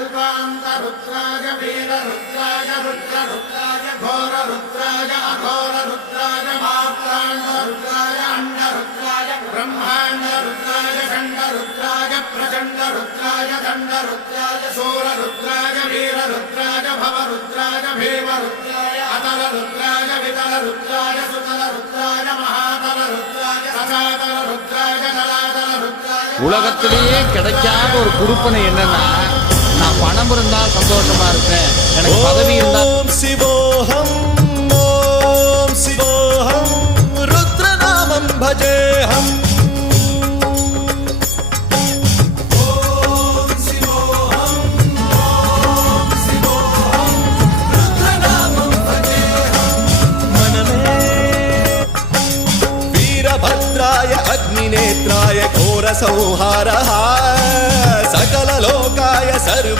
कल्पान्तरुद्राय वीररुद्राय रुद्ररुद्राय घोररुद्राय अघोररुद्राय मात्राण्डरुद्राय अण्डरुद्राय ब्रह्माण्डरुद्राय षण्डरुद्राय प्रचण्डरुद्राय दण्डरुद्राय शूररुद्राय वीररुद्राय भवरुद्राय भीमरुद्राय अतलरुद्राय वितलरुद्राय सुतलरुद्राय महातलरुद्राय सचातलरुद्राय जलातलरुद्राय உலகத்திலேயே கிடைக்காத ஒரு குருப்பனை என்னன்னா நான் பணம் இருந்தா சந்தோஷமா இருப்பேன், எனக்கு பதவி இருந்தா. ஓம் சிவோஹம் ஓம் சிவோஹம் ருத்ரநாமம் பஜேஹம். ஓம் சிவோஹம் ஓம் சிவோஹம் ருத்ரநாமம் பஜேஹம். மனமே வீரभद्राय अग्निनेत्राय घोरसंहारः सकललोकाय सर्व